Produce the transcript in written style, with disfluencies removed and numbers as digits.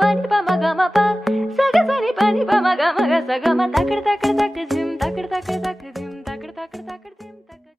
pani pa ma ga ma pa sa ga sa ni pa ni pa ma ga sa ga ma takad takad takad dim takad takad takad dim takad takad takad dim